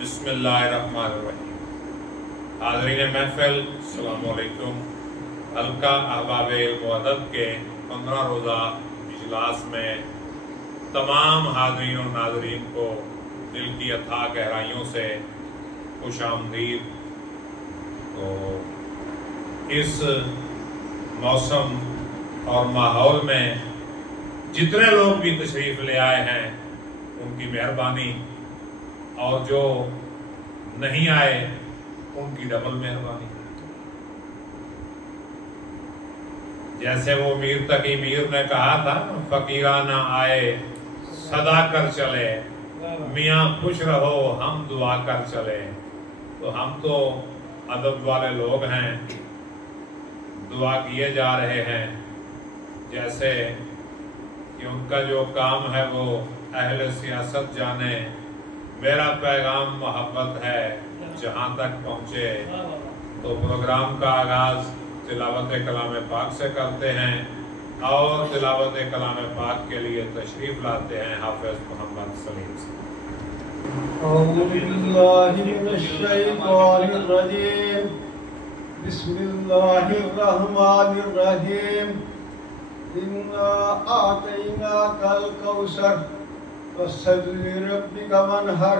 بسم اللہ الرحمن الرحیم۔ حاضرین محفل السلام علیکم۔ حلقہ احباب علم و ادب کے 15 روزہ اجلاس میں تمام حاضرین و ناظرین کو دل کی اتھاہ گہرائیوں سے خوش آمدید۔ تو اس موسم اور ماحول میں جتنے لوگ بھی تشریف لے آئے ہیں ان کی مہربانی، اور جو نہیں آئے ان کی ڈبل مہربانی۔ جیسے وہ میر تقی میر نے کہا تھا، فقیرانہ آئے صدا کر چلے، میاں خوش رہو ہم دعا کر چلے۔ تو ہم تو ادب والے لوگ ہیں، دعا کیے جا رہے ہیں، جیسے کہ ان کا جو کام ہے وہ اہل سیاست جانے، میرا پیغام محبت ہے جہاں تک پہنچے۔ تو پروگرام کا آغاز تلاوت کلام پاک سے کرتے ہیں، اور تلاوت کلام پاک کے لیے تشریف لاتے ہیں حافظ محمد سلیم سے۔ اعوذ باللہ من الشیطان الرجیم، بسم اللہ الرحمن الرحیم۔ انا اعطیناک الکوثر فصل لربک وانحر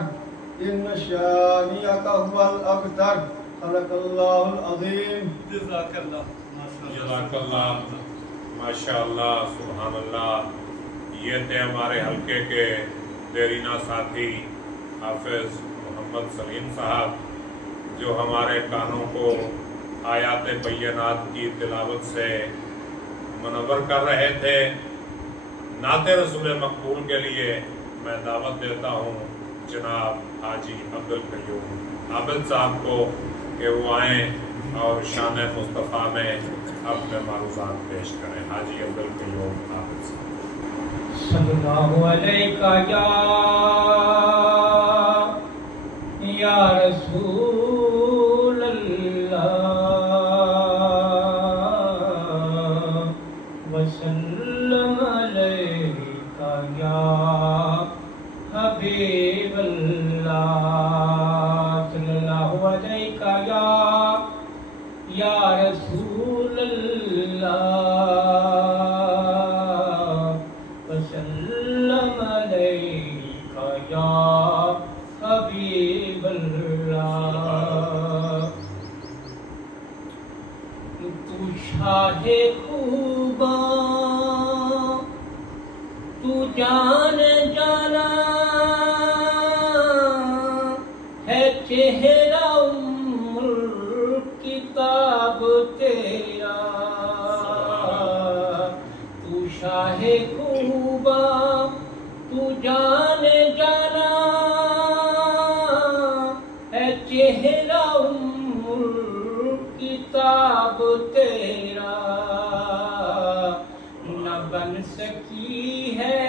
ان شانئک هو الابتر۔ صدق اللہ العظیم۔ جزاک اللہ جزاک اللہ، ماشاء اللہ، سبحان اللہ۔ یہ تھے ہمارے حلقے کے دیرینہ ساتھی حافظ محمد سلیم صاحب، جو ہمارے کانوں کو آیات بینات کی تلاوت سے منور کر رہے تھے۔ نعت رسول مقبول کے لیے میں دعوت دیتا ہوں جناب حاجی عبدالقیوم عابد صاحب کو کہ وہ آئیں اور شان مصطفیٰ میں اپنے معروضات پیش کریں۔ حاجی عبدالقیوم عابد صاحب۔ صلی اللہ علیہ یا رسول اللہ وسلم علیہ یا حبیب اللہ۔ صلی اللہ علیہ یا رسول اللہ وسلم علیہ یا حبیب اللہ۔ تو شاہ خوباں، تو جان جانا ہے، چہرہ کتاب تیرا۔ تو شاہ خوباں، تو جان جانا ہے، چہرہ کتاب تیرا۔ نہ بن سکی ہے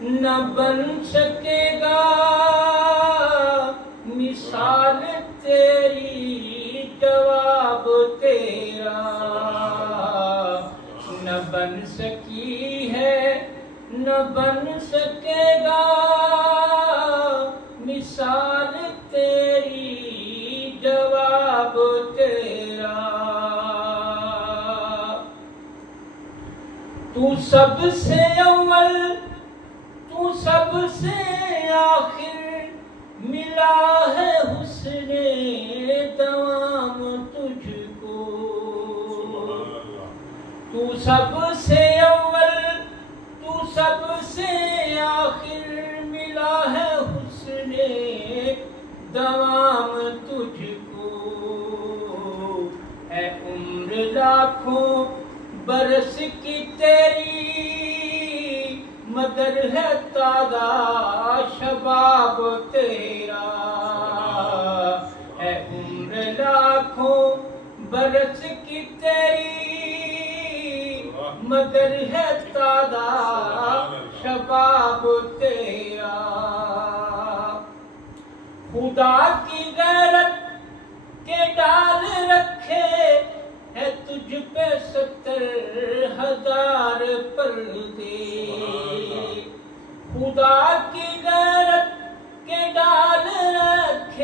نہ بن سکے گا مثال تیری، جواب تیرا۔ نہ بن سکی ہے نہ بن سکے گا مثال تیری، جواب تیرا۔ تو سب سے اول تو سب سے آخر، ملا ہے حسن دوام تجھ کو۔ تو سب سے اول تو سب سے آخر، ملا ہے حسن دوام تجھ کو۔ ہے عمر لاکھوں برس کی تیری، مگر ہے تازہ شباب تیرا۔ ہے عمر لاکھوں برس کی تیری، مگر ہے تازہ شباب تیرا۔ خدا کی غیرت کے ڈال رکھے ہے تجھ پہ 70,000 پردے۔ خدا کی غیرت کے ڈال رکھے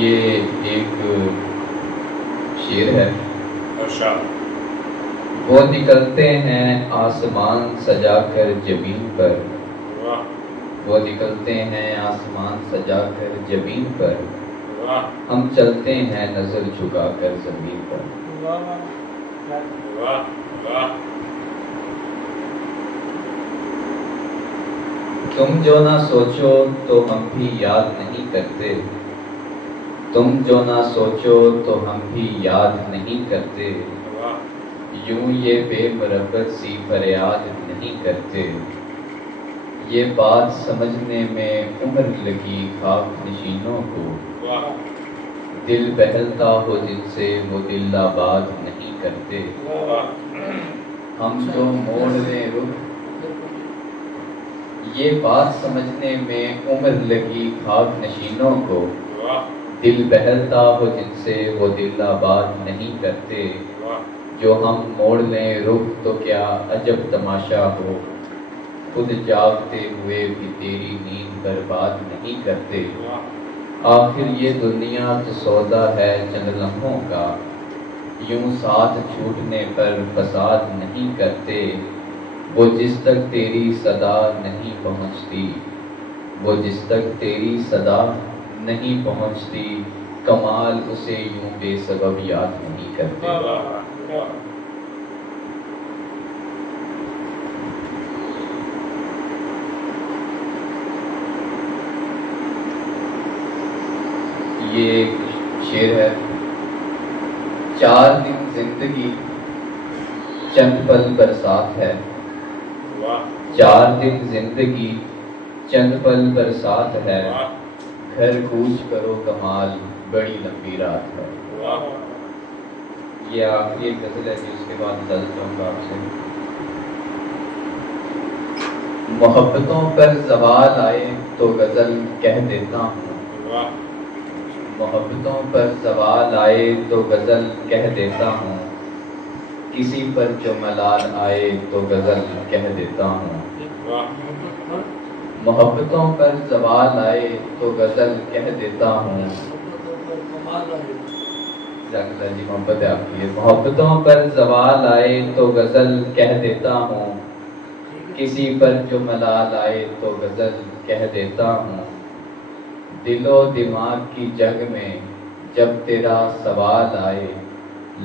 یہ ایک شعر ہے. اچھا. وہ نکلتے ہیں آسمان سجا کر زمین پر. واہ. وہ نکلتے ہیں آسمان سجا کر زمین پر. واہ. ہم چلتے ہیں نظر جھکا کر زمین پر. واہ واہ. تم جو نہ سوچو تو ہم بھی یاد نہیں کرتے. تم جو نہ سوچو تو ہم بھی یاد نہیں کرتے. یوں یہ بے مربت سی فریاد نہیں کرتے. یہ بات سمجھنے میں عمر لگی خاک نشینوں کو. دل بہلتا ہو جن سے وہ دل آباد نہیں کرتے. ہم جو موڑ لیں رخ. یہ بات سمجھنے میں عمر لگی خاک نشینوں کو. دل بہلتا ہو جن سے وہ دل آباد نہیں کرتے. جو ہم موڑ لیں رخ تو کیا عجب تماشا ہو. خود جاگتے ہوئے بھی تیری نیند برباد نہیں کرتے. آخر یہ دنیا تو سودا ہے چند لمحوں کا. یوں ساتھ چھوٹنے پر فساد نہیں کرتے. وہ جس تک تیری صدا نہیں پہنچتی. وہ جس تک تیری صدا نہیں پہنچتی. کمال اسے یوں بے سبب یاد نہیں کرتے. یہ ایک شعر ہے. 4 دن زندگی چند پل برسات ہے. 4 دن زندگی چند پل برسات ہے. گھر کوچ کرو کمال بڑی لمبی رات ہے. یہ آخری ایک غزل ہے جی. اس کے بعد اجازت چاہوں گا آپ سے. محبتوں پر زوال آئے تو غزل کہہ دیتا ہوں. محبتوں پر زوال آئے تو غزل کہہ دیتا ہوں. کسی پر جو ملال آئے تو غزل کہہ دیتا ہوں. محبتوں پر زوال آئے تو غزل کہہ دیتا ہوں. جی محبت ہے آپ کی. محبتوں پر زوال آئے تو غزل کہہ دیتا ہوں. کسی پر جو ملال آئے تو غزل کہہ دیتا ہوں. دل و دماغ کی جنگ میں جب تیرا سوال آئے.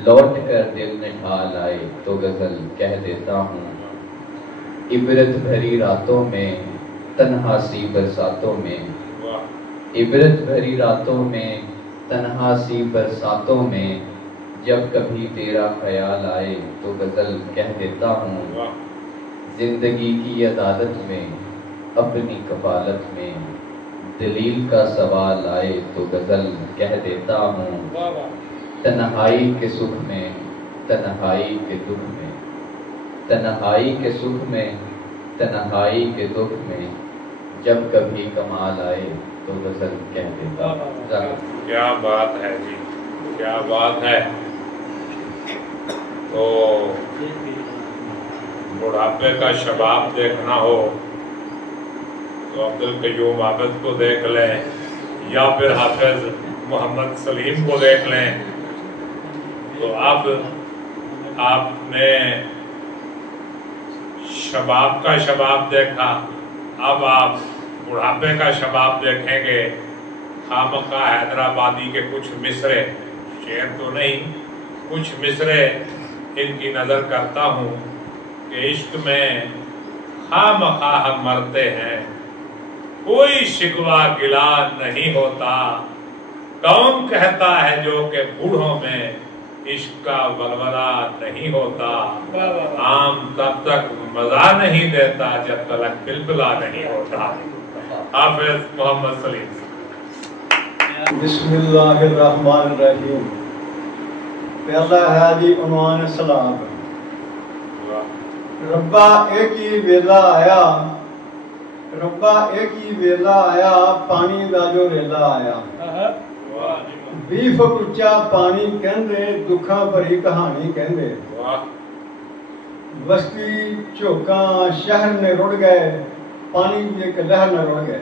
لوٹ کر دل نٹھال آئے تو غزل کہہ دیتا ہوں. عبرت بھری راتوں میں تنہا سی برساتوں میں. عبرت بھری راتوں میں تنہا سی برساتوں میں جب کبھی تیرا خیال آئے تو غزل کہہ دیتا ہوں. زندگی کی عدالت میں اپنی کفالت میں دلیل کا سوال آئے تو غزل کہہ دیتا ہوں. تنہائی کے سکھ میں تنہائی کے دکھ میں تنہائی کے سکھ میں تنہائی کے دکھ میں جب کبھی کمال آئے تو غزل کہہ دیتا ہوں. کیا بات ہے جی, کیا بات ہے. تو بڑھاپے کا شباب دیکھنا ہو تو عبدالقیوم عابد کو دیکھ لیں یا پھر حافظ محمد سلیم کو دیکھ لیں. تو اب آپ نے شباب کا شباب دیکھا, اب آپ بڑھاپے کا شباب دیکھیں گے. خامخواہ حیدرآبادی کے کچھ مصرے, شعر تو نہیں, کچھ مصرے ان کی نظر کرتا ہوں کہ عشق میں خامخواہ ہم مرتے ہیں. کوئی شکوہ گلا نہیں ہوتا. کون کہتا ہے جو کہ بوڑھوں میں عشق کا ولولہ نہیں ہوتا. آم تب تک مزہ نہیں دیتا جب تلک بلبلا نہیں ہوتا. حافظ محمد سلیم. بسم اللہ الرحمن الرحیم. پہلا ہے جی عنوان سلام. ربا ایک ہی ویلا آیا, ربا ایک ہی ویلا آیا, پانی دا جو ریلا آیا. 20 فٹ اچا پانی کہندے, دکھاں بھری کہانی کہندے. بستی چوکاں شہر نے رڑ گئے, پانی کی ایک لہر نہ رڑ گئے.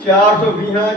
420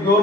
2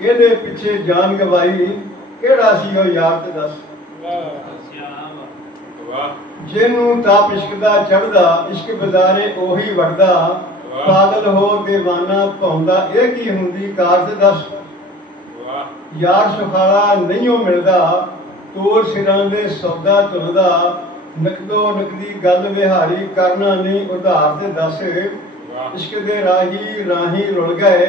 ਇਹਦੇ ਪਿੱਛੇ ਜਾਨ ਗਵਾਈ, ਕਿਹੜਾ ਸੀ ਉਹ ਯਾਰ ਤੇ ਦੱਸ। ਜਿਹਨੂੰ ਤਾਪ ਇਸ਼ਕ ਦਾ ਚੜਦਾ, ਇਸ਼ਕ ਬਜ਼ਾਰੇ ਉਹੀ ਵੜਦਾ। ਪਾਗਲ ਹੋ دیਵਾਨਾ ਪਾਉਂਦਾ, ਇਹ ਕੀ ਹੁੰਦੀ ਕਾਰ ਤੇ ਦੱਸ। ਯਾਰ ਸੁਖਾਲਾ ਨਹੀਂ ਉਹ ਮਿਲਦਾ, ਤੋਰ ਸਿਰਾਂ ਦੇ ਸੌਦਾ ਤੁਲਦਾ। ਨਕਦੋ ਨਕਦੀ ਗੱਲ ਵਿਹਾਰੀ, ਕਰਨਾ ਨਹੀਂ ਉਧਾਰ ਤੇ ਦੱਸ। ਇਸ਼ਕ ਦੇ ਰਾਹੀ ਰੁਲ ਗਏ,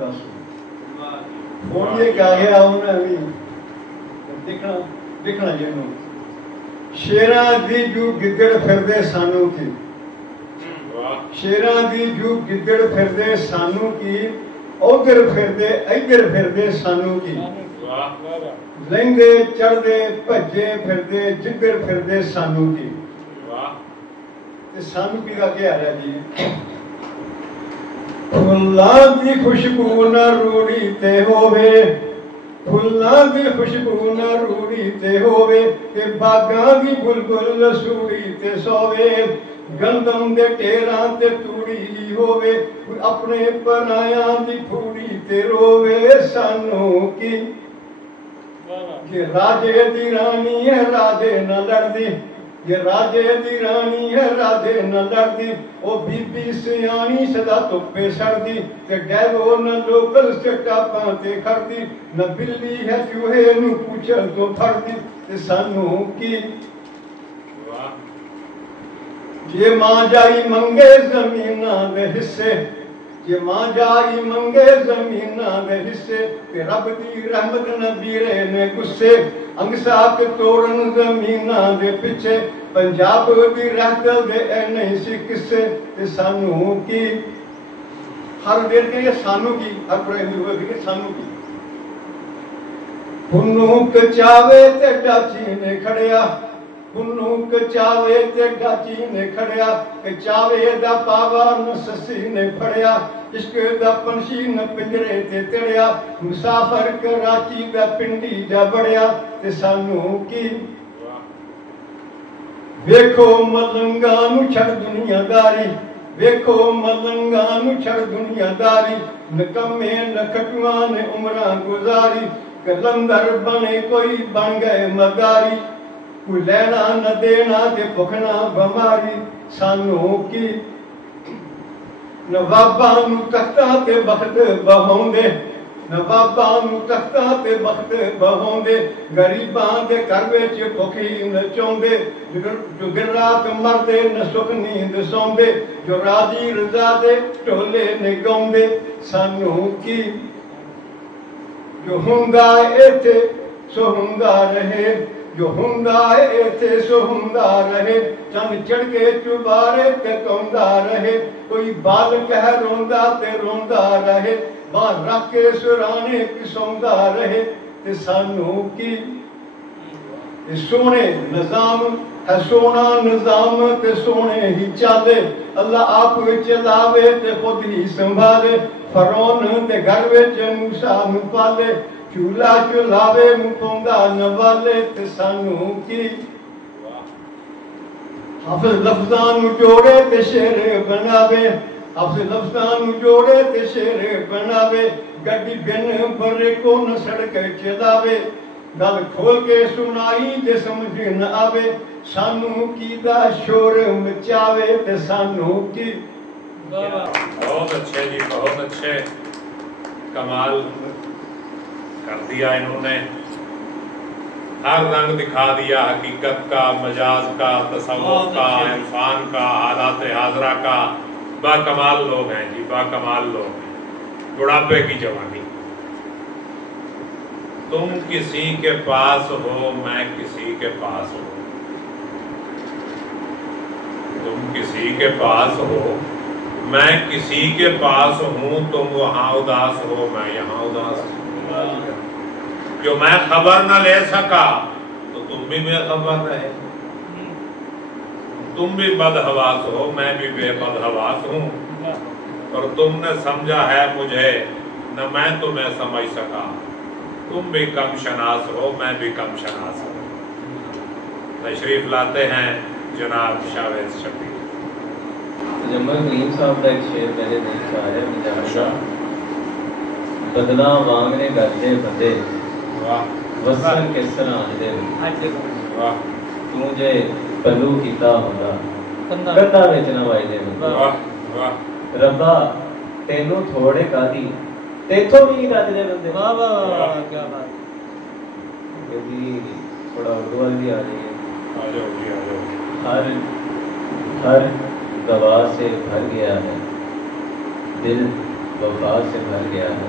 10। ਹੁਣ ਇਹ ਗਾ ਗਿਆ ਉਹਨਾਂ ਵੀ ਦੇਖਣਾ ਜਿਹਨੂੰ ਸ਼ੇਰਾਂ ਦੀ ਜੂ ਗਿੱਦੜ ਫਿਰਦੇ ਸਾਨੂੰ ਕੀ ਸ਼ੇਰਾਂ ਦੀ ਜੂ ਗਿੱਦੜ ਫਿਰਦੇ ਸਾਨੂੰ ਕੀ ਉਧਰ ਫਿਰਦੇ ਇੱਧਰ ਫਿਰਦੇ ਸਾਨੂੰ ਕੀ ਲਹਿੰਗੇ ਚੜਦੇ ਭੱਜੇ ਫਿਰਦੇ ਜਿੱਧਰ ਫਿਰਦੇ ਸਾਨੂੰ ਕੀ ਤੇ ਸਾਨੂੰ ਕੀ ਅੱਗੇ ਆ ਰਿਹਾ ਜੀ ਫੁੱਲਾਂ ਦੀ ਖੁਸ਼ਬੂ ਨਾ ਰੂੜੀ ਤੇ ਹੋਵੇ ਫੁੱਲਾਂ ਦੀ ਖੁਸ਼ਬੂ ਨਾ ਰੂੜੀ ਤੇ ਹੋਵੇ ਤੇ ਬਾਗਾਂ ਦੀ ਬੁਲਬੁਲ ਲਸੂੜੀ ਤੇ ਸੋਵੇ ਗੰਦਮ ਦੇ ਢੇਰਾਂ ਤੇ ਤੂੜੀ ਹੋਵੇ ਆਪਣੇ ਪਰਾਇਆਂ ਦੀ ਫੂੜੀ ਤੇ ਰੋਵੇ ਸਾਨੂੰ ਕੀ ਕਿ ਰਾਜੇ ਦੀ ਰਾਣੀ ਹੈ ਰਾਜੇ ਨਾਲ ਲੜਦੀ یہ راجے دی رانی ہے راجے نہ لڑدی او بی بی سیانی سدا تپے سردی تے ڈیرو نہ لوکل سٹاپاں تے کھڑدی نہ بلی ہے چوہے نو پوچھل تو پھڑدی تے سانو کی یہ ماں جائی منگے زمیناں دے حصے یہ ماں جائی منگے زمیناں دے حصے تے رب دی رحمت نبیرے نے گسے انگساک توڑن زمیناں دے پیچھے پنجاب دی رہتل دے اے نہیں سی کسے تے سانو کی ہر دیر کے یہ سانو کی ہر پڑھے ہوئے بھی سانو کی پنوک چاوے تے ڈاچی نے کھڑیا پنوک چاوے تے ڈاچی نے کھڑیا کہ چاوے دا پاوا نہ سسی نے پھڑیا عشق دا پنشی نہ پنجرے تے تڑیا مسافر کراچی دا پنڈی جا بڑیا تے سانو کی ویکھو ملنگاں نو چھڑ دنیا داری ویکھو ملنگاں نو چھڑ دنیا داری نکمے نہ کٹواں نے عمراں گزاری کلندر بنے کوئی بن گئے مداری کوئی لینا نہ دینا تے بھکنا بماری سانو کی نواباں نو تختاں تے بخت بہوندے نواباں نو تختاں تے بخت بہوندے غریباں دے گھر وچ بھکھی نہ چوندے جو گرات مردے نہ سکھ نیند سوندے جو راضی رضا دے ٹولے نے گاوندے سانو کی جو ہوندا ایتھے سو ہوندا رہے جو ہوندا ایتھے سو ہوندا رہے چند چڑھ کے چبارے تے کوندا رہے کوئی بال کہہ روندا تے روندا رہے باہر رکھ کے سرانے کسوندا رہے تے سانو کی سونے نظام ہے سونا نظام تے سونے ہی چالے اللہ آپ چلاوے تے خود ہی سنبھالے فرعون تے گھر وچ موسیٰ نو پالے چولہا چلاوے نو پوندا نوالے تے سانو کی حافظ لفظاں نو جوڑے تے شعر بناوے حافظ لفظاں نو جوڑے تے شعر بناوے گڈی بن برے کو نہ سڑک چلاوے گل کھول کے سنائی تے سمجھ نہ آوے سانو کی دا شور مچاوے تے سانو کی بہت اچھے جی بہت اچھے کمال کر دیا انہوں نے ہر رنگ دکھا دیا حقیقت کا مجاز کا تصوف کا عرفان کا حالات حاضرہ کا با کمال لوگ ہیں جی با کمال لوگ ہیں بڑھاپے کی جوانی تم کسی کے پاس ہو میں کسی کے پاس ہوں تم کسی کے پاس ہو میں کسی کے پاس ہوں تم وہاں اداس ہو میں یہاں اداس ہوں جو میں خبر نہ لے سکا تو تم بھی بے خبر رہے تم بھی بدحواس ہو میں بھی بے بدحواس ہوں اور تم نے سمجھا ہے مجھے نہ میں تمہیں سمجھ سکا تم بھی کم شناس ہو میں بھی کم شناس ہوں تشریف لاتے ہیں جناب شاویز شفیع جمال کریم صاحب کا ایک شعر میرے دل سے آیا بدلا وانگنے گردے بندے وصل کس طرح آجدے تجھے پلو کیتا ہوتا گردہ بیچنا وائدے ربا تینوں تھوڑے کا دی تیتھوں بھی رات دے بندے واہ واہ کیا بات تھوڑا اردو والی بھی آ رہی ہے ہر گواہ سے بھر گیا ہے دل وفا سے بھر گیا ہے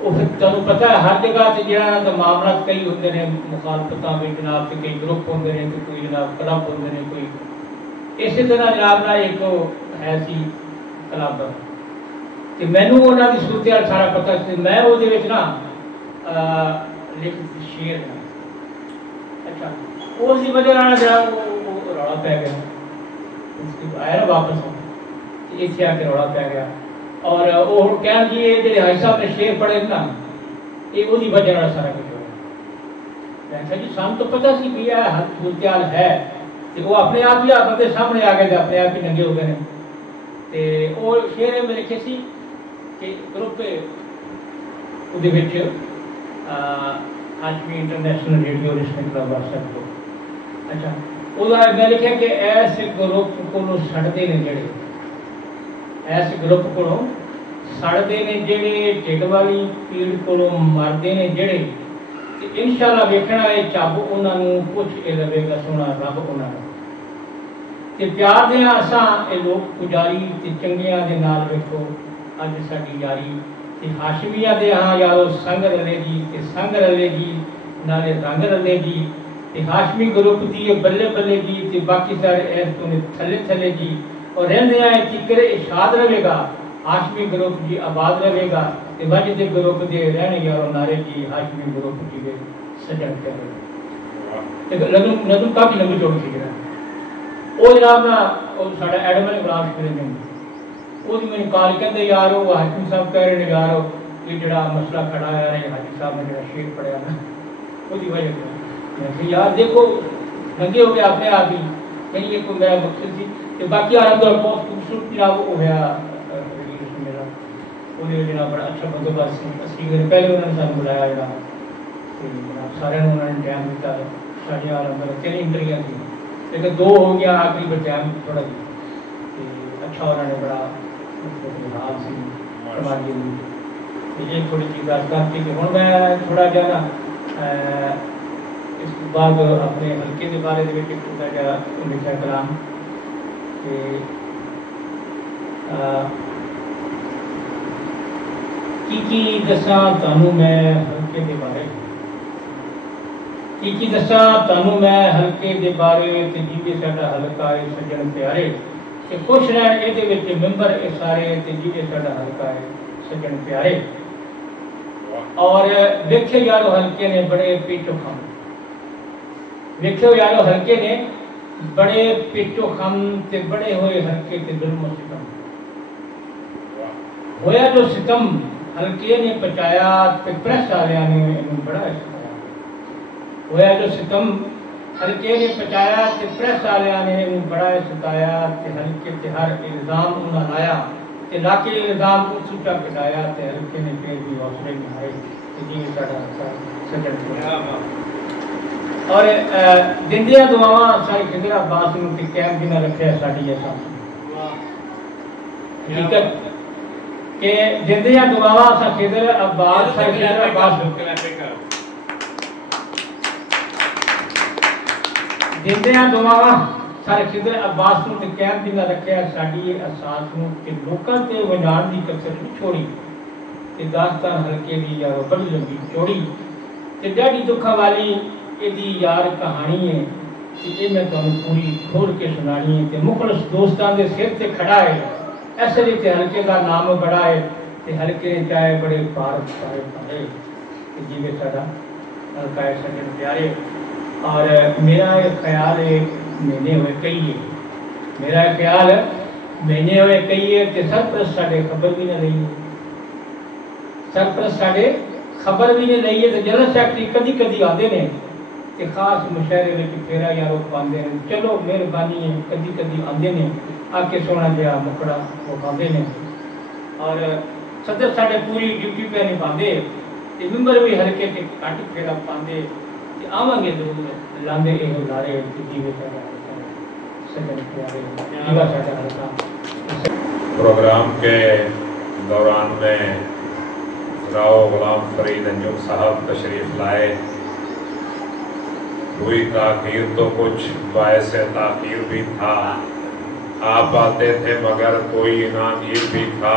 وہ پھر تمہیں پتا ہے ہر جگہ سے جہاں تو معاملات کئی ہوتے ہیں مخالفتوں میں جناب سے کئی گروپ ہوتے ہیں تو کوئی جناب کلب ہوتے ہیں کوئی اسی طرح جناب نہ ایک ہے سی کلب کہ مینوں انہوں کی صورتحال سارا پتا سی میں وہ نا لکھ شیر اچھا اس کی وجہ جا رولا پی گیا آیا نا واپس اتنے آ کے رولا پی گیا اور وہ کہنا جی یہ جی حاجی صاحب نے شیر پڑھے نا یہ وہی وجہ سارا کچھ ہوا میں کہا جی سان تو پتا سی بھی ہے صورتحال ہے وہ اپنے آپ ہی بندے سامنے آ گئے اپنے آپ ہی ننگے ہو گئے تے وہ شیر میں لکھے سی کہ group Hashmi international radio listening club WhatsApp کو اچھا وہ میں لکھا کہ ایسے گروپ کو سڑتے ہیں جڑے ایسے گروپ کو سڑتے ہیں جڑے ٹھڈ والی پیڑ کو مرتے ہیں جڑے انشاءاللہ ویکھنا ہے چب انہوں کچھ یہ لگے گا سونا رب انہوں پیار دیا اساں یہ لوگ پجاری چنگیاں دے نال ویکھو اج ساری یاری ہاشمیاں دے ہاں یارو سنگ رلے گی سنگ رلے گی نالے رنگ رلے گی ہاشمی گروپ دی بلے بلے گی باقی سارے ایس تو تھلے تھلے گی اور رہندے ہیں چکر اشاد رہے گا ہاشمی گروپ جی آباد رہے گا وج دے گروپ دے رہنے یارو نارے جی ہاشمی گروپ جی دے سجن کرے نظم کافی لمبی چوڑ سی گیا وہ جناب نا ساڈا ایڈمن غلام شبیر نے وہ میں کال کہتے یار وہ حاکم صاحب کہہ رہے ہیں یار یہ جڑا مسئلہ کھڑا ہے حاجی صاحب نے جڑا شیر پڑھیا نا وہی وجہ میں کہ یار دیکھو ننگے ہو گئے اپنے آپ ہی یعنی یہ کوئی میرا مقصد سی کہ باقی آرام دور بہت خوبصورت جناب وہ ہوا میرا وہ جناب بڑا اچھا بندوبست سی پہلے انہوں نے سانو بلایا جناب سارے انہوں نے ٹائم دیتا ساڑھے آرام دور 3 انٹریاں تھیں لیکن 2 ہو گیا آخری پر ٹائم تھوڑا جی اچھا انہوں نے بڑا حال سی سماجی یہ تھوڑی چیز بات کرتی کہ ہوں میں تھوڑا جا نا اس بعد اپنے حلقے کے بارے میں تھوڑا جا لکھا کلام کہ کی دساں تانوں میں حلقے کے بارے کی دساں تانوں میں حلقے کے بارے تے جی ساڈا حلقہ ہے سجن پیارے کہ خوش رہن یہ ممبر یہ سارے جی ساڈا حلقہ ہے سجن پیارے اور ویکھے یارو حلقے نے بڑے پیچو خم ویکھے یارو حلقے نے بڑے پیچو خم تے بڑے ہوئے حلقے تے ظلم و ستم ہویا جو ستم حلقے نے پچایا تے پریس والیاں نے انہوں بڑا ستایا ہویا جو ستم حلقے نے پچایا تے پریس والیاں نے انہوں بڑا ستایا تے حلقے تے ہر الزام انہوں لایا تے لاکے الزام کو سوچا کٹایا تے حلقے نے پھر بھی حوصلے میں آئے تے جی ساڈا سجن کیا اور دندیاں دعاواں سارے خضر عباس نوں تے قائم جنہ رکھیا ساڈی ایسا حقیقت کہ دندیاں دعاواں سا خضر عباس سارے خضر عباس دندیاں دعاواں سارے خضر عباس نوں تے قائم جنہ رکھیا ساڈی اساس نوں کہ لوکاں تے ونجان دی کثر نہیں چھوڑی تے داستان حلقے دی یار بڑی لمبی چوڑی تے ڈاڈی دکھا والی یہ یار کہانی ہے کہ یہ میں تمہیں پوری کھول کے سنانی ہے کہ مخلص دوستان دے سر تے کھڑا ہے ایسے لیے حلقے کا نام بڑا ہے کہ حلقے نے چاہے بڑے پارک سارے پڑے کہ جیوے ساڈا حلقہ ہے سجن پیارے اور میرا ایک خیال ہے مہینے ہوئے کئی ہے میرا ایک خیال ہے مہینے ہوئے کئی ہے کہ سرپرست ساڈے خبر بھی نہ رہی ہے سرپرست ساڈے خبر بھی نہیں لئی ہے تو جنرل سیکرٹری کدی کدی آتے ہیں کہ خاص مشاعرے میں پھیرا یا روک پاندے ہیں چلو مہربانی ہے کدی کدی آتے ہیں آ کے سونا جہا مکڑا وہ کھاندے ہیں اور صدر ساڈے پوری ڈیوٹی پہ نہیں پاندے تے ممبر بھی ہلکے کے کٹ پھیرا پاندے کہ آواں گے ضرور لاندے یہ لارے جیوے سجن پیارے جیوا ساڈا حلقہ پروگرام کے دوران میں راؤ غلام فرید انجم صاحب تشریف لائے ہوئی تاخیر تو کچھ باعث تاخیر بھی تھا آپ آتے تھے مگر کوئی انعام یہ بھی تھا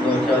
2-4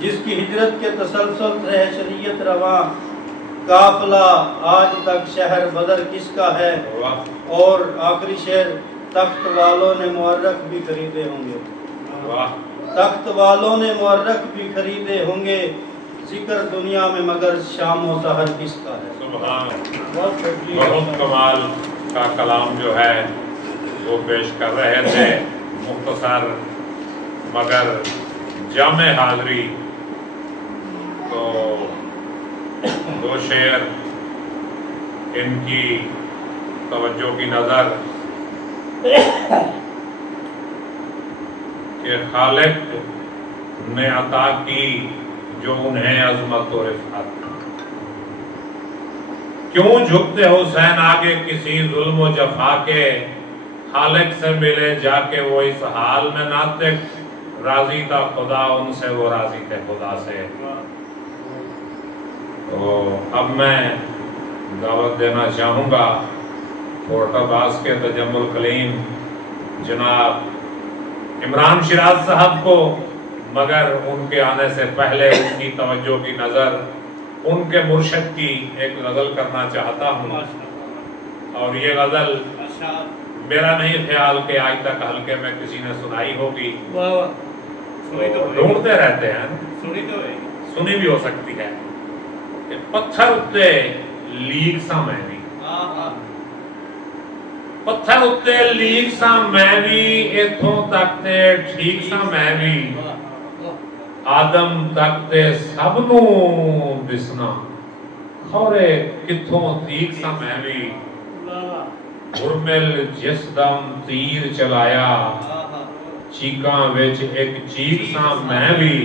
جس کی ہجرت کے تسلسل سے ہے شریعت رواں، قافلہ آج تک شہر بدر کس کا ہے، اور آخری شعر، تخت والوں نے مورخ بھی خریدے ہوں گے، تخت والوں نے مورخ بھی خریدے ہوں گے، ذکر دنیا میں مگر شام و سحر کس کا ہے۔ سبحان بہت کمال کا کلام جو ہے وہ پیش کر رہے تھے، مختصر مگر جامع حاضری۔ تو دو شعر ان کی توجہ کی نظر کہ خالق نے عطا کی جو انہیں عظمت و رفعت، کیوں جھکتے حسین آگے کسی ظلم و جفا کے، خالق سے ملے جا کے وہ اس حال میں ناطق، راضی تھا خدا ان سے وہ راضی تھے خدا سے۔ تو اب میں دعوت دینا چاہوں گا فورٹ عباس کے تجمل کلیم جناب عمران شیراز صاحب کو، مگر ان کے آنے سے پہلے ان کی توجہ کی نظر ان کے مرشد کی ایک غزل کرنا چاہتا ہوں، اور یہ غزل میرا نہیں خیال کہ آج تک حلقے میں کسی نے سنائی ہوگی، ڈھونڈتے رہتے ہیں، سنی بھی ہو سکتی ہے کہ پتھر اتے لیگ سا میں بھی، پتھر اتے لیگ سا میں بھی، ایتھوں تک تے ٹھیک سا میں بھی، آدم تک تے سب نو دسنا، خورے کتھوں تیک سا میں بھی، ہرمل جس دم تیر چلایا، چیکاں وچ ایک چیک سا میں بھی،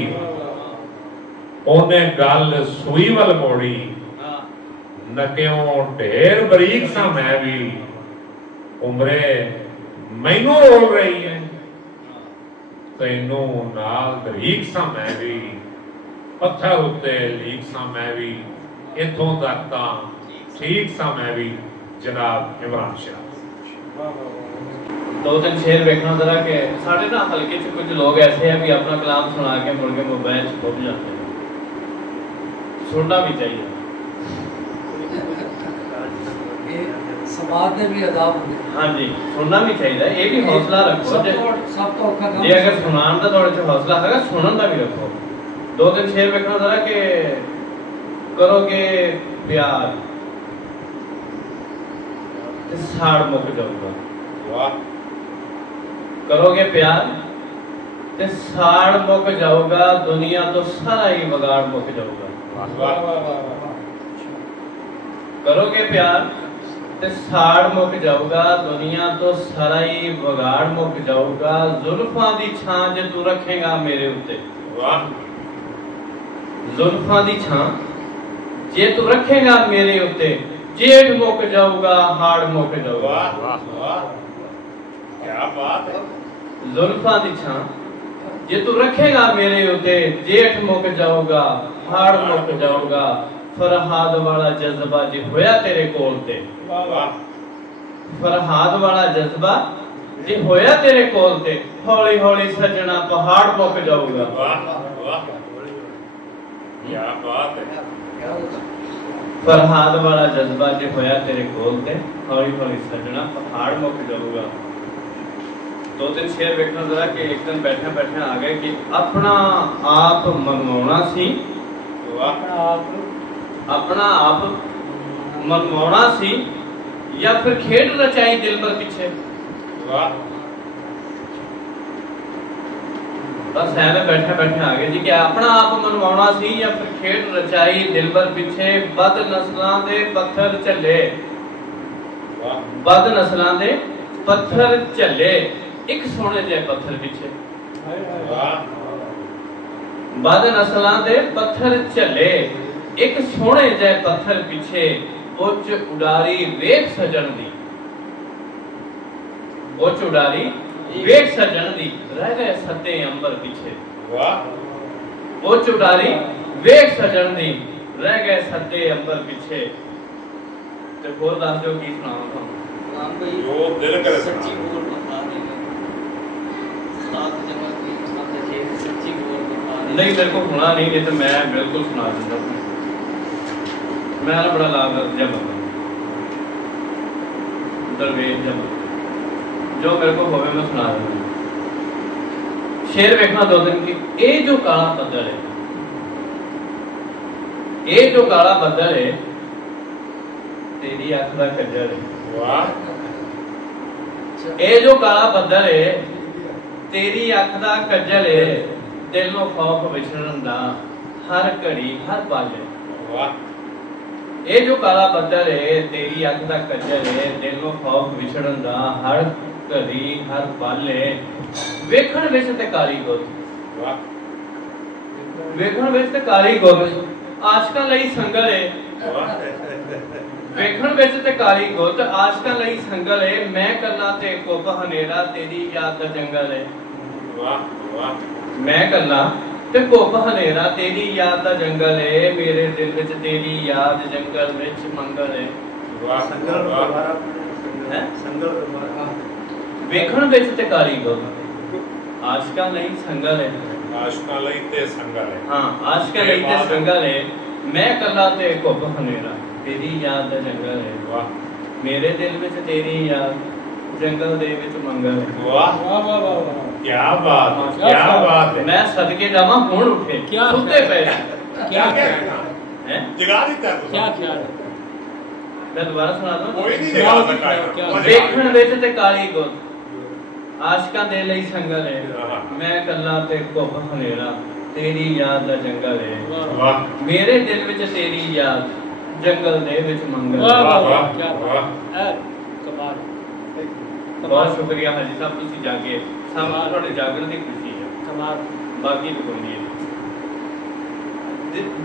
اونے گل سوئی ول موڑی، نکیوں ڈھیر بریک سا میں بھی، عمرے مینوں رول رہی ہے، تینوں نال بریک سا میں بھی، پتھر اتے لیک سا میں بھی، ایتھوں تک تاں ٹھیک سا میں بھی، جناب عمران شیراز۔ دو تین شعر دیکھنا ذرا کہ ساڑھے نا ہلکے سے کچھ لوگ ایسے ہیں بھی اپنا کلام سنا کے مڑ کے موبائل چھوڑ جاتے ہیں، سننا بھی چاہیے، سماعت نے بھی عذاب ہوئی، ہاں جی سننا بھی چاہیے، یہ بھی حوصلہ رکھو جی، اگر سنان کا تھوڑا چا حوصلہ ہے سنن کا بھی رکھو۔ دو تین شعر دیکھنا ذرا کہ کرو گے پیار ساڑ مک جاؤ گا، کرو گے پیار تے ساڑ مک جاؤ گا، دنیا تو سارا ہی بگاڑ مک جاؤ گا، کرو گے پیار تے ساڑ مک جاؤ گا، دنیا تو سارا ہی بگاڑ مک جاؤ گا، زلفاں دی چھاں جے تو رکھے گا میرے اتے، زلفاں دی چھاں جے تو رکھے گا میرے اتے، جیٹ مک جاؤ گا، ہاڑ مک جاؤ گا، کیا بات ہے، زلفاں دی چھاں جے تو رکھے گا میرے اتے، جیٹ مک جاؤ گا، ہاڑ مک جاؤ گا، فرہاد والا جذبہ جے ہویا تیرے کول تے، فرہاد والا جذبہ جے ہویا تیرے کول تے، ہولی ہولی سجنا پہاڑ مک جاؤ گا، کیا بات ہے، فرہاد والا جذبہ جے ہویا تیرے کول تے، ہولی ہولی سجنا پہاڑ مک جاؤ گا۔ دو تین شعر دیکھنا ذرا کہ ایک دن بیٹھے بیٹھے آ گئے کہ اپنا آپ منوانا سی، اپنا آپ منوانا سی یا پھر کھیڈ رچائی دل پر پیچھے، بس ایویں بیٹھے بیٹھے آ گئے جی کہ اپنا آپ منوانا سی یا پھر کھیڈ رچائی دل پر پیچھے، بد نسلاں دے پتھر چلے، بد نسلاں دے پتھر چلے، ایک سونے جے پتھر پیچھے، بد نسلاں دے پتھر چلے، ایک سونے جے پتھر پیچھے، اچ اڈاری ویکھ سجن دی، اچ اڈاری ویکھ سجن دی، رہ گئے ستے امبر پیچھے، اچ اڈاری ویکھ سجن دی، رہ گئے ستے امبر پیچھے۔ تے ہور دس جو کی سناواں تھانوں، جو دل کرے سچی بول بتا دے، ساتھ جمع کی ساتھ جے سچی بول بتا دے، نہیں میرے کو سنا نہیں تو میں بالکل سنا دیتا میں بڑا لال جب درویش جب جو میرے کو ہوئے میں سنا دیتا شیر ویکھنا دو دن کی اے جو کالا بدل ہے اے جو کالا بدل ہے تیری اکھ دا کجل ہے اے جو کالا بدل ہے تیری اکھ دا کجل ہے دلوں خوف وچھڑن دا ہر گھڑی ہر پل ہے اے جو کالا بدل ہے تیری اکھ دا کجل ہے دلوں خوف وچھڑن دا ہر گھڑی ہر پل ہے ویکھن وچ تے کالی گل ویکھن وچ تے کالی گل عاشقاں لئی سنگل ہے ویکھن وچ تے کالی گل عاشقاں لئی سنگل ہے میں کلا تے کوپ ہنیرا تیری یاد دا جنگل ہے میں کلا تے کوپ ہنیرا تیری یاد دا جنگل ہے میرے دل وچ تیری یاد جنگل وچ منگل ہے سنگل ویکھن وچ تے کالی گل عاشقاں لئی سنگل ہے عاشقاں لئی تے سنگل ہے ہاں عاشقاں لئی تے سنگل ہے میں کلا تے کوپ ہنیرا تیری یاد دا جنگل ہے میرے دل وچ تیری یاد جنگل دے وچ منگل ہے واہ واہ واہ واہ کیا بات ہے میں صدقے جاواں ہن اٹھے ستے پے کیا کہنا ہے جگا دیتا ہے کیا خیال ہے میں دوبارہ سنا دوں کوئی نہیں جگا سکتا ویکھن وچ تے کالی گل عاشقاں دے لئی سنگل ہے میں کلا تے کوپ ہنیرا تیری یاد دا جنگل ہے میرے دل وچ تیری یاد جنگل دے وچ منگل ہے کمال بہت شکریہ حاجی صاحب تسی جاگے سامان تھوڑے جاگن دی خوشی ہے کمال باقی بھی کوئی نہیں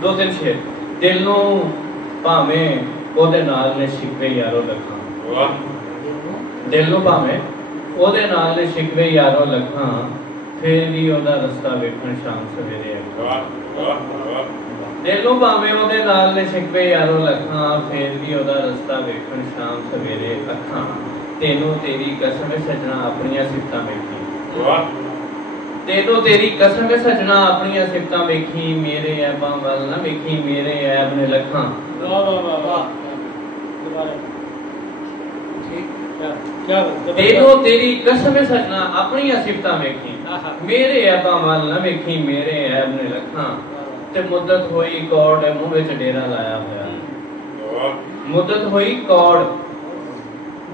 دو تین شعر دل نو بھاویں او دے نال نے شکوے یارو لکھاں دل نو بھاویں او دے نال نے شکوے یارو لکھاں پھر بھی او دا رستہ ویکھن شام سویرے دل نو بھاویں او دے نال نے شکوے یارو لکھاں پھر بھی او دا رستہ ویکھن شام سویرے اکھاں تینوں تیری قسم سجنا اپنیاں صفتاں ویکھی تینوں تیری قسم سجنا اپنیاں صفتاں ویکھی میرے عیباں ول نہ ویکھی میرے عیب نے لکھاں واہ واہ واہ واہ دوبارہ ٹھیک کیا تینوں تیری قسم سجنا اپنیاں صفتاں ویکھی میرے عیباں ول نہ ویکھی میرے عیب نے لکھاں تے مدت ہوئی کوڑ منہ وچ ڈیرا لایا ہویا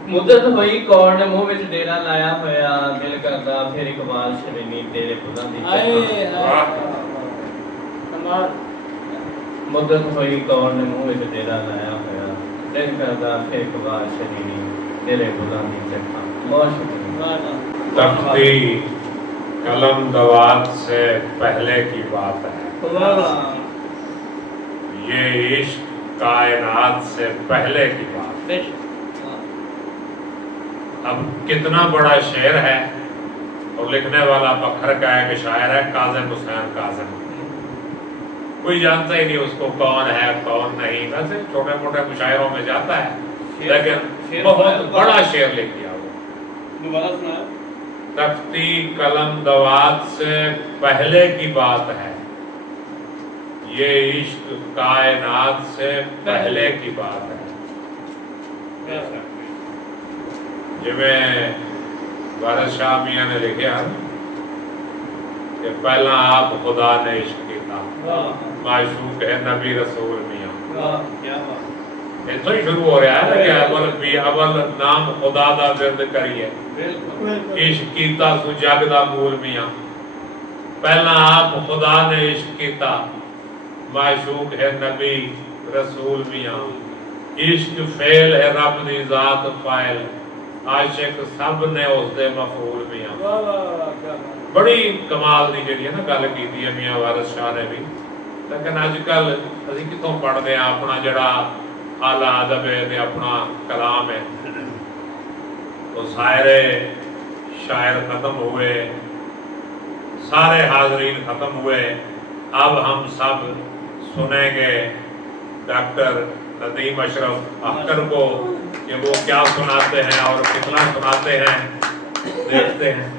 مدت ہوئی کوڑ نے منہ وچ ڈیرا لایا ہویا دل کردا پھر اقبال شرینی تیرے بلاں دی کمال مدت ہوئی کوڑ نے منہ وچ ڈیرا لایا ہویا دل کردا پھر اقبال شرینی تیرے بلاں دی چکھاں بہت شکریہ تختی قلم دوات سے پہلے کی بات ہے یہ عشق کائنات سے پہلے کی بات ہے اب کتنا بڑا شعر ہے اور لکھنے والا بکھر کا ایک شاعر ہے کاظم حسین کاظم کوئی جانتا ہی نہیں اس کو کون ہے کون نہیں ویسے چھوٹے موٹے مشاعروں میں جاتا ہے لیکن بہت بڑا شعر لکھ دیا وہ دوبارہ سنا تختی قلم دوات سے پہلے کی بات ہے یہ عشق کائنات سے پہلے کی بات ہے جویں وارث شاہ میاں نے لکھا کہ پہلا آپ خدا نے عشق کیتا معشوق ہے نبی رسول میاں اتنا ہی شروع ہو رہا ہے کہ اول نام خدا دا ورد کریے عشق کیتا سو جگ دا مول میاں پہلا آپ خدا نے عشق کیتا معشوق ہے نبی رسول میاں عشق فعل ہے رب دی ذات فاعل عاشق سب نے اس دے مفعول میاں بڑی کمال دی جڑی ہے نا گل کیتی ہے میاں وارث شاہ نے بھی لیکن اج کل اسی کتوں پڑھدے ہیں اپنا جڑا اعلیٰ ادب ہے تے اپنا کلام ہے تو سارے شاعر ختم ہوئے سارے حاضرین ختم ہوئے اب ہم سب سنیں گے ڈاکٹر ندیم اشرف اختر کو کہ وہ کیا سناتے ہیں اور کتنا سناتے ہیں دیکھتے ہیں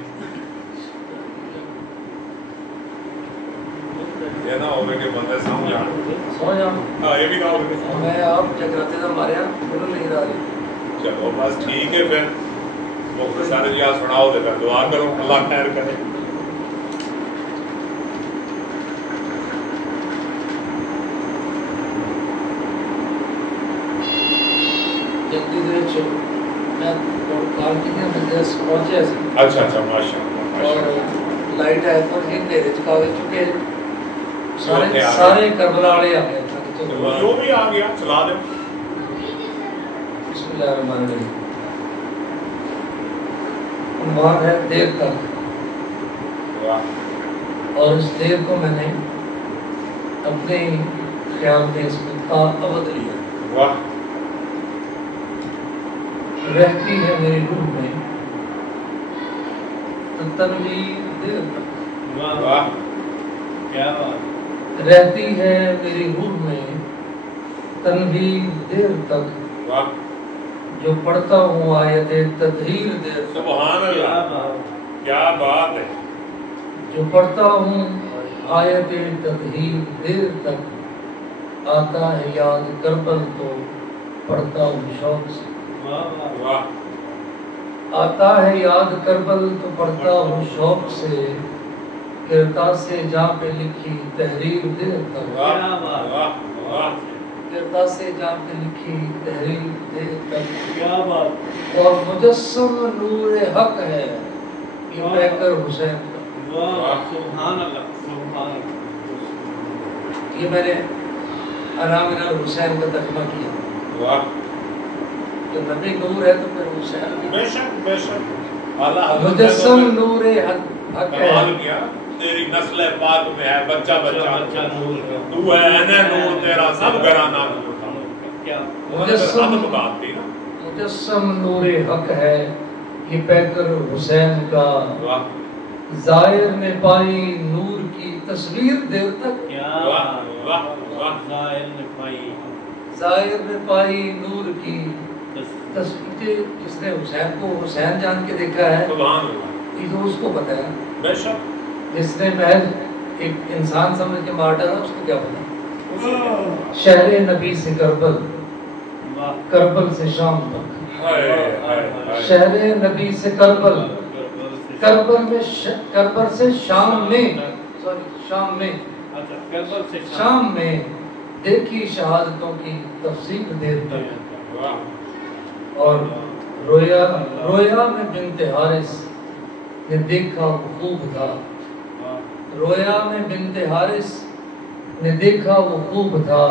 یہ نہ ہوگا کہ بندے سو جان ہاں یہ بھی نہ ہوگا میں آپ جگراتے تھا ہمارے یہاں بالکل نہیں رہا چلو بس ٹھیک ہے پھر مختصر جی آپ سناؤ دے پھر دعا کرو اللہ خیر کرے اچھا اچھا ماشاء اللہ لائٹ ہے تو اندھیرے چ کاغذ چکے سارے کربلا والے آ گئے جو بھی آ گیا چلا دیں بسم اللہ الرحمن الرحیم عنوان ہے دیر تک اور اس دیر کو میں نے اپنے خیال میں اس میں تا ابد لیا رہتی ہے میری روح میں تنویر دیر تک رہتی ہے میری روح میں تنویر دیر تک جو پڑھتا ہوں آیت تطہیر دیر تک سبحان اللہ کیا بات ہے جو پڑھتا ہوں آیت تطہیر دیر تک آتا ہے یاد کربل تو پڑھتا ہوں شوق سے آتا ہے یاد کربل تو پڑھتا ہوں شوق سے کرتاس سے جا پہ لکھی تحریر دیر تک کرتاس سے جا پہ لکھی تحریر دیر تک اور مجسم نور حق ہے یہ پیکر حسین سبحان اللہ سبحان اللہ یہ میں نے علامہ الحسین کا ترجمہ کیا کہ نبی نور ہے تو پھر حسین بے شک بے شک اللہ مجسم نور حق ہے کیا تیری نسل پاک میں ہے بچہ بچہ تو ہے انے نور تیرا سب گھرانہ مجسم نور حق ہے یہ پیکر حسین کا ظاہر نے پائی نور کی تصویر دیر تک ظاہر نے پائی نور کی تصویر جس نے حسین کو حسین جان کے دیکھا ہے یہ تو اس کو پتہ ہے بے شک جس نے محض ایک انسان سمجھ کے مار ڈالا اس کو کیا پتا شہر نبی سے کربل کربل سے شام تک شہر نبی سے کربل کربل سے شام میں دیکھی شہادتوں کی تفصیل دیر تک اور رویا میں بنت حارث نے دیکھا وہ خوب تھا رویا میں بنت حارث نے دیکھا وہ خوب تھا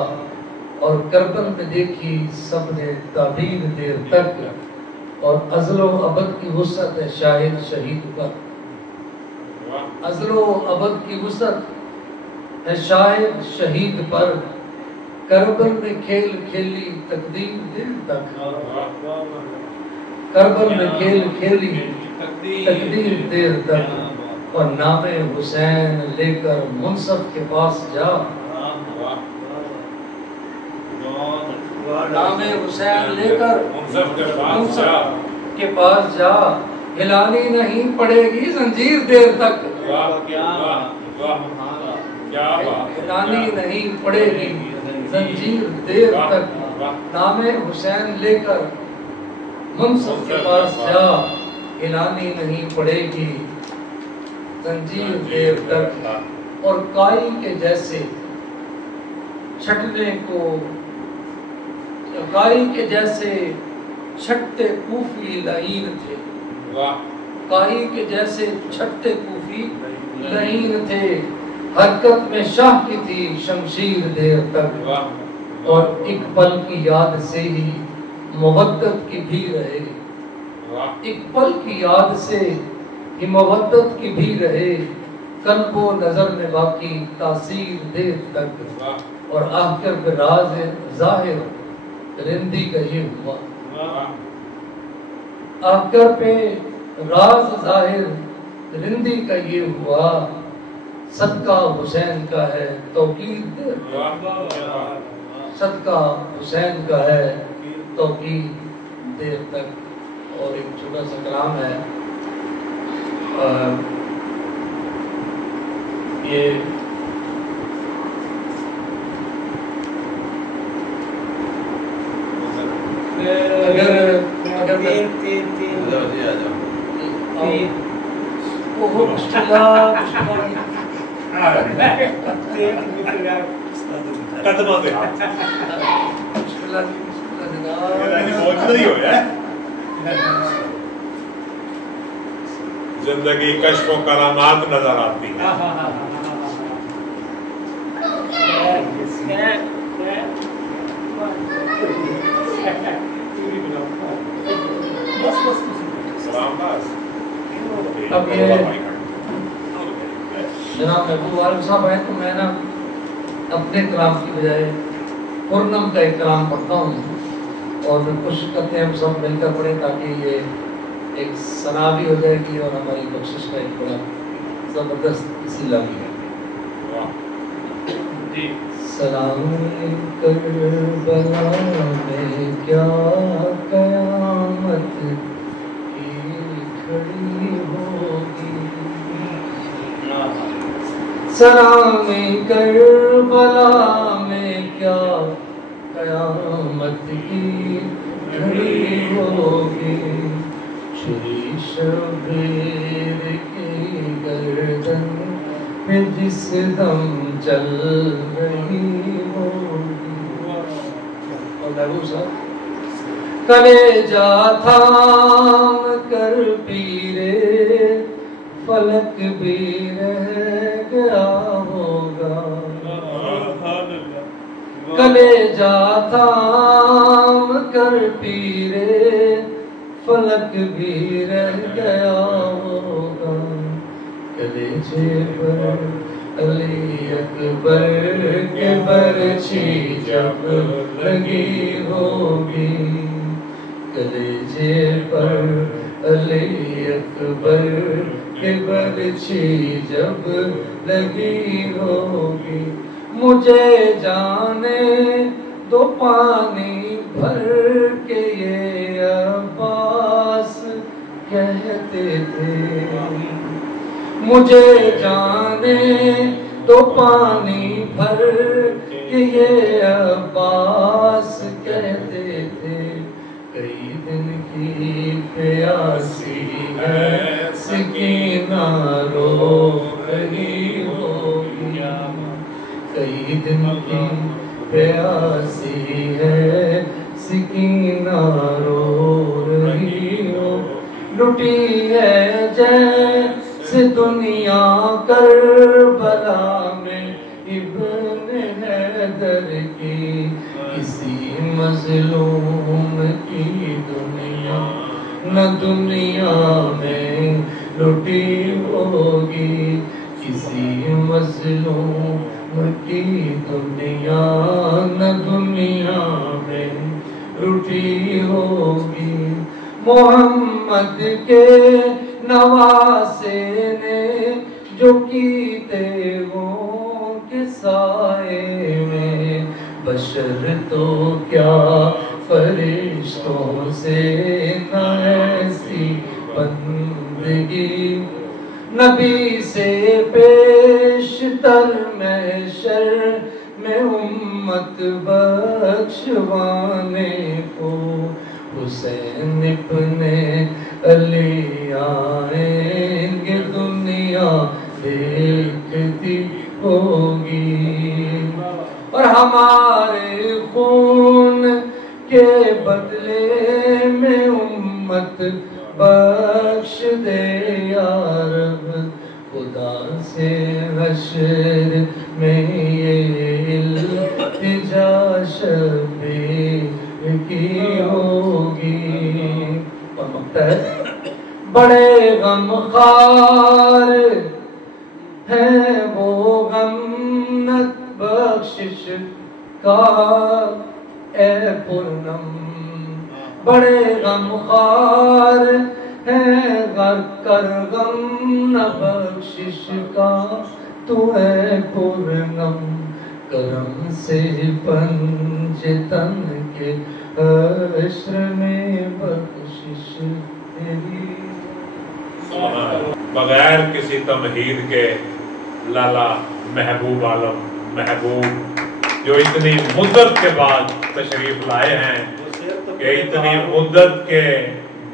اور کربل میں دیکھی سب نے تعبیر دیر تک اور ازل و ابد کی وسعت ہے شاہد شہید پر ازل و ابد کی وسعت ہے شاہد شہید پر کربل میں کھیل کھیلی تقدیر دیر تک کربل میں کھیل کھیلی تقدیر دیر تک اور نام حسین لے کر منصف کے پاس جا نام حسین لے کر منصف کے پاس جا ہلانی نہیں پڑے گی زنجیر دیر تک ہلانی نہیں پڑے گی زنجیر دیر تک نام حسین لے کر منصف کے پاس جا ہلانی نہیں پڑے گی زنجیر دیر تک اور کائی کے جیسے چھٹنے کو کائی کے جیسے چھٹتے کوفی لعین تھے کائی کے جیسے چھٹتے کوفی لعین تھے حرکت میں شاہ کی تھی شمشیر دیر تک اور ایک پل کی یاد سے ہی مودت کی بھی رہے ایک پل کی یاد سے ہی مودت کی بھی رہے قلب و نظر میں باقی تاثیر دیر تک اور آخر پہ راز ظاہر رندی کا یہ ہوا آخر پہ راز ظاہر رندی کا یہ ہوا صدقہ حسین کا ہے توقید دیر تک صدقہ حسین کا ہے توقید دیر تک اور ایک چھوٹا سا کلام ہے یہ زندگی کشف و کرامات نظر آتی ہے. اب یہ جناب محبوب عالم صاحب ہے تو میں نا اپنے کلام کی بجائے پورنم کا ایک کلام پڑھتا ہوں اور پھر کوشش کرتے ہیں ہم سب مل کر پڑھیں تاکہ یہ ایک ثنا بھی ہو جائے گی اور ہماری بخشش کا ایک بڑا زبردست وسیلہ بھی ہے. سلام کربلا میں کیا قیامت کی کھڑی ہوگی. سلام کربلا میں کیا قیامت کی کھڑی ہوگی. چھری شبیر کی گردن میں جس دم چل رہی ہوگی. اور محبوب صاحب کلیجا تھام کر پیرے فلک بھی رہ گیا ہوگا. کلیجا تھام کر پیرے فلک بھی رہ گیا ہوگا. کلیجے پر علی اکبر کے برچھی جب لگی ہوگی. کلیجے پر علی اکبر کے برچھی جب لگی ہوگی. مجھے جانے دو پانی بھر کے یہ عباس کہتے تھے. مجھے جانے دو پانی بھر کے یہ عباس کہتے تھے. کئی دن کی پیاسی ہے سکینہ رو رہی ہوگی. کئی دن کی پیاسی ہے سکینہ رو رہی ہو. لٹی ہے جیسے دنیا کربلا میں ابن حیدر کی. کسی مظلوم کی دنیا نہ دنیا میں لٹی ہوگی. کسی مظلوم کی دنیا نہ دنیا میں لٹی ہوگی. محمد کے نواسے نے جو کیتے وہ کے سائے میں. بشر تو کیا فرشتوں سے نہ ایسی بندگی. نبی سے پیشتر محشر میں امت بخشوانے کو. حسین ابن علی آئیں گے دنیا دیکھتی ہوگی. اور ہمارے خون کے بدلے میں امت بخش دے یا رب. خدا سے حشر میں یہ التجا شبیر کی ہوگی. اور مقطع ہے بڑے غم خار ہیں وہ غمنت بخشش کا اے پورنم. بڑے غم خار ہیں غرق کر غم نہ بخشش کا تو اے پورنم. کرم سے پنج تن کے حشر میں بخشش تیری. بغیر کسی تمہید کے لالا محبوب عالم محبوب جو اتنی مدت کے بعد تشریف لائے ہیں کہ اتنی مدت کے